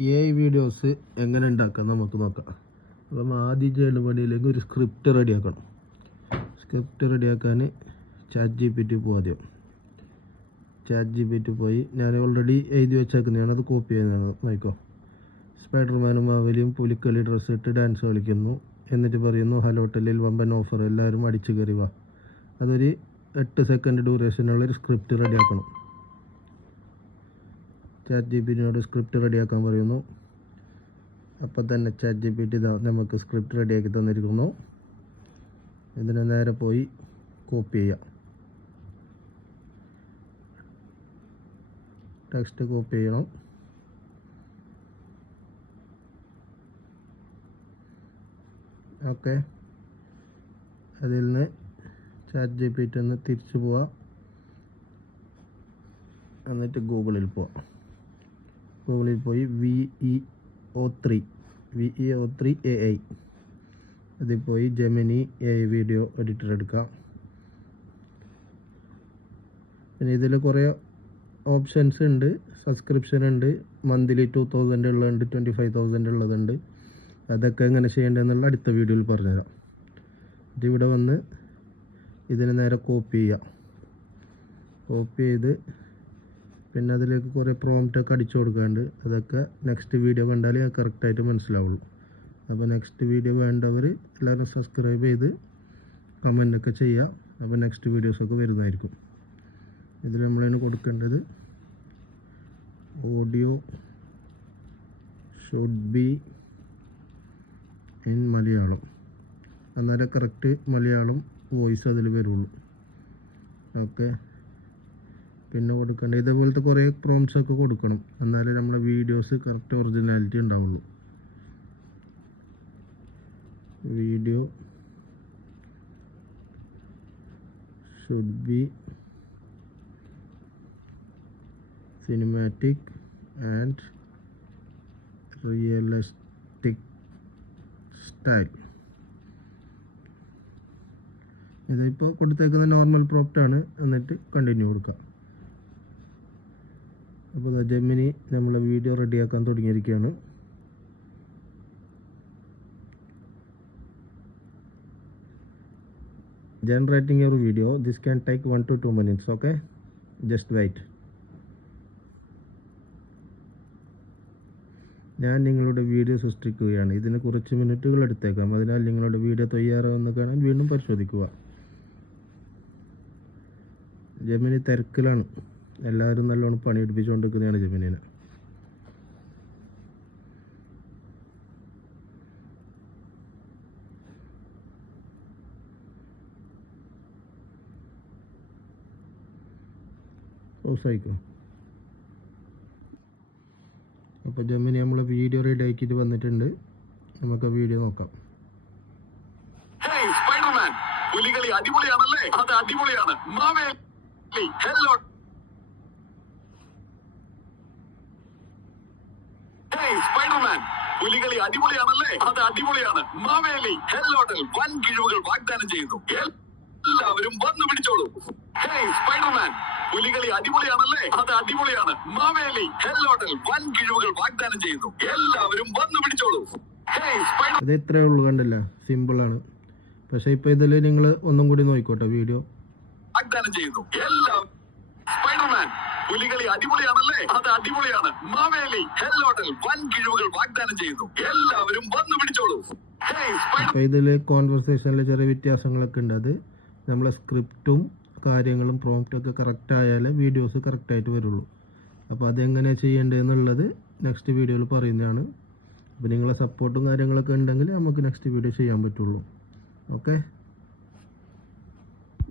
A videos എങ്ങനെ ഉണ്ടാക്കാം നമുക്ക് നോക്കാം. അപ്പം ആദ്യം ചെയ്യേണ്ട പണിയിലേക്ക് ഒരു സ്ക്രിപ്റ്റ് റെഡിയാക്കണം. സ്ക്രിപ്റ്റ് റെഡിയാക്കാൻ ചാറ്റ് ജി പി ടി പോകും ആദ്യം. ചാറ്റ് ജി പി ടി പോയി ഞാൻ ഓൾറെഡി എഴുതി വെച്ചേക്കുന്നതാണ്. അത് കോപ്പി ചെയ്യുന്നതാണ്. നോക്കോ സ്പൈഡർമാനും മാവലിയും പുലിക്കളി ഡ്രസ്സ് ഇട്ട് ഡാൻസ് കളിക്കുന്നു. എന്നിട്ട് പറയുന്നു ഹലോ ഹോട്ടലിൽ വമ്പൻ ഓഫർ എല്ലാവരും അടിച്ചു കയറി വാ. അതൊരു എട്ട് സെക്കൻഡ് ഡ്യൂറേഷനുള്ള ഒരു സ്ക്രിപ്റ്റ് റെഡിയാക്കണം. ചാറ്റ് ജി പി ടിയോട് സ്ക്രിപ്റ്റ് റെഡിയാക്കാൻ പറയുന്നു. അപ്പം തന്നെ ചാറ്റ് ജി പി ടി നമുക്ക് സ്ക്രിപ്റ്റ് റെഡിയാക്കി തന്നിരിക്കുന്നു. ഇതിനെ നേരെ പോയി കോപ്പി ചെയ്യാം. ടെക്സ്റ്റ് കോപ്പി ചെയ്യണം. ഓക്കെ. അതിൽ നിന്ന് ചാറ്റ് ജി പി ടി ഒന്ന് തിരിച്ചു പോവാം. എന്നിട്ട് ഗൂഗിളിൽ പോവാം. ഗൂഗിളിൽ പോയി V E O three. V E O three A I. അതിൽ പോയി Gemini A I video editor എടുക്കാം. പിന്നെ ഇതിൽ കുറേ ഓപ്ഷൻസ് ഉണ്ട്. സബ്സ്ക്രിപ്ഷൻ ഉണ്ട്. മന്ത്ലി ടു തൗസൻഡ് ഉള്ളതുണ്ട് ട്വന്റി ഫൈവ് തൗസൻഡ് ഉള്ളതുണ്ട്. അതൊക്കെ എങ്ങനെ ചെയ്യേണ്ടതെന്നുള്ള അടുത്ത വീഡിയോയിൽ പറഞ്ഞുതരാം. ഇതിവിടെ വന്ന് ഇതിനെ നേരെ കോപ്പി ചെയ്യാം കോപ്പി ചെയ്ത് പിന്നെ അതിലേക്ക് കുറേ പ്രോംപ്റ്റൊക്കെ അടിച്ചു കൊടുക്കാണ്ട് അതൊക്കെ നെക്സ്റ്റ് വീഡിയോ കണ്ടാലേ കറക്റ്റായിട്ട് മനസ്സിലാവുള്ളൂ. അപ്പോൾ നെക്സ്റ്റ് വീഡിയോ വേണ്ടവർ എല്ലാവരും സബ്സ്ക്രൈബ് ചെയ്ത് കമന്റൊക്കെ ചെയ്യുക അപ്പോൾ നെക്സ്റ്റ് വീഡിയോസൊക്കെ വരുന്നതായിരിക്കും. ഇതിൽ നമ്മളതിന് കൊടുക്കേണ്ടത് audio should be in Malayalam. എന്നാലേ കറക്റ്റ് മലയാളം വോയിസ് അതിൽ വരുള്ളൂ. ഓക്കെ പിന്നെ കൊടുക്കേണ്ട. ഇതേപോലത്തെ കുറേ പ്രോംസ് ഒക്കെ കൊടുക്കണം. എന്നാലേ നമ്മുടെ വീഡിയോസ് കറക്റ്റ് ഒറിജിനാലിറ്റി ഉണ്ടാവുള്ളൂ. Video should be cinematic and realistic style ഇതിപ്പോൾ കൊടുത്തേക്കുന്നത് നോർമൽ പ്രോപ്റ്റ് ആണ്. എന്നിട്ട് കണ്ടിന്യൂ കൊടുക്കാം. അപ്പോൾ ജെമിനി നമ്മളെ വീഡിയോ റെഡിയാക്കാൻ തുടങ്ങിയിരിക്കുകയാണ്. Generating your video this can take 1 to 2 minutes okay? Just wait ഞാൻ നിങ്ങളുടെ വീഡിയോ സൃഷ്ടിക്കുകയാണ്. ഇതിന് കുറച്ച് മിനിറ്റുകൾ എടുത്തേക്കാം. അതിനാൽ നിങ്ങളുടെ വീഡിയോ തയ്യാറാവുന്ന കാണാൻ വീണ്ടും പരിശോധിക്കുക. ജമിനി തിരക്കിലാണ്. എല്ലാവരും നല്ലോണം പണിയെടുപ്പിച്ചുകൊണ്ടിരിക്കുന്നതാണ് ജമിനിനെ. സൈക്കോ അപ്പോൾ ജമിനി നമ്മൾ വീഡിയോ റെഡി ആക്കിയിട്ട് വന്നിട്ടുണ്ട്. നമുക്ക് ആ വീഡിയോ നോക്കാം. പുലികളി അടിപൊളിയാണല്ലേ? അത് അടിപൊളിയാണ്. മാവേ ഹെല്ലോ ഹേയ് സ്പൈഡർമാൻ പുലികളി അടിപൊളിയാണല്ലേ? അത് അടിപൊളിയാണ്. മാവേലി ഹെല്ലോട്ടിൽ വൻ കിഴിവുകൾ വാഗ്ദാനം ചെയ്യുന്നു. എല്ലാവരും വന്നു പിടിച്ചോളൂ. ഹേയ് സ്പൈഡർമാൻ പുലികളി അടിപൊളിയാണല്ലേ? അത് അടിപൊളിയാണ്. മാവേലി ഹെല്ലോട്ടിൽ വൻ കിഴിവുകൾ വാഗ്ദാനം ചെയ്യുന്നു. എല്ലാവരും വന്നു പിടിച്ചോളൂ. അത് ഇത്രേ ഉള്ളൂ കണ്ടില്ല? സിമ്പിളാണ് പക്ഷേ ഇപ്പൊ ഇതിൽ നിങ്ങൾ ഒന്നും കൂടി നോക്കിക്കോട്ടെ വീഡിയോ വാഗ്ദാനം ചെയ്യുന്നു. എല്ലാം പുലികളി അടിപൊളിയാണല്ലേ? അത് അടിപൊളിയാണ്. മാവേലി ഹെല്ലോട്ടിൽ വൻ കിഴിവുകൾ വാഗ്ദാനം ചെയ്യുന്നു. എല്ലാവരും വന്നു പിടിച്ചോളൂ. ഇതിൽ കോൺവെർസേഷനിൽ ചെറിയ വ്യത്യാസങ്ങളൊക്കെ ഉണ്ട്. അത് നമ്മളെ സ്ക്രിപ്റ്റും കാര്യങ്ങളും പ്രോംപ്റ്റൊക്കെ കറക്റ്റ് ആയാലേ വീഡിയോസ് കറക്റ്റായിട്ട് വരുള്ളൂ. അപ്പോൾ അതെങ്ങനെ ചെയ്യേണ്ടതെന്നുള്ളത് നെക്സ്റ്റ് വീഡിയോയിൽ പറയുന്നതാണ്. അപ്പോൾ നിങ്ങളെ സപ്പോർട്ടും കാര്യങ്ങളൊക്കെ ഉണ്ടെങ്കിൽ നമുക്ക് നെക്സ്റ്റ് വീഡിയോ ചെയ്യാൻ പറ്റുള്ളൂ. ഓക്കെ